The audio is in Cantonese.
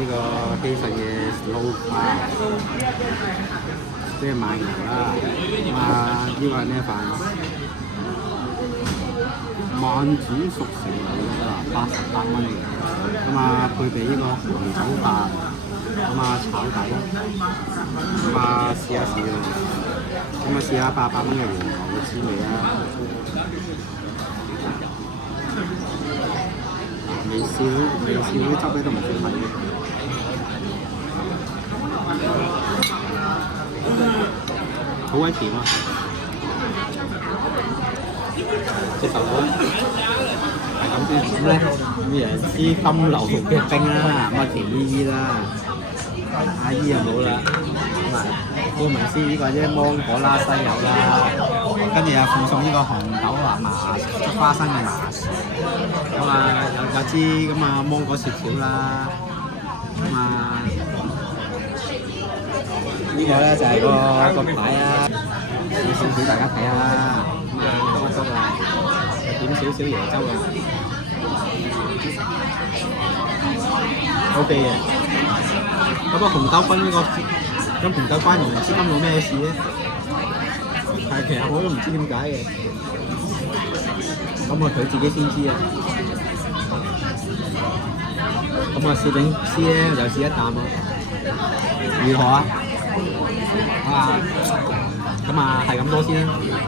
呢個希慎嘅 slow 即係慢牛啦。呢個係咩飯？慢煮熟成牛啦，88蚊嘅。配備呢個紅酒飯，炒底。試一試啦。試下88蚊嘅黃牛嘅滋味啦。未試到啲汁咧都唔算睇嘅。好鬼甜啊！接受到係咁先咧，咩人知金流嘅冰啦，甜姨啦，阿姨又冇啦，顧名思義呢個啫，芒果啦、西柚啦，跟住又附送呢個紅豆花生嘅麻糍，有支芒果雪條啦，呢個咧就係個牌啊，試少俾大家睇下，多汁啊，點少少椰汁啊 ，OK 嘅。紅豆乾呢個咁紅豆乾唔知今到咩事咧？係其實我都唔知點解嘅，佢自己先知啊。攝影師咧又試一啖啊，如何啊？係咁多先啦。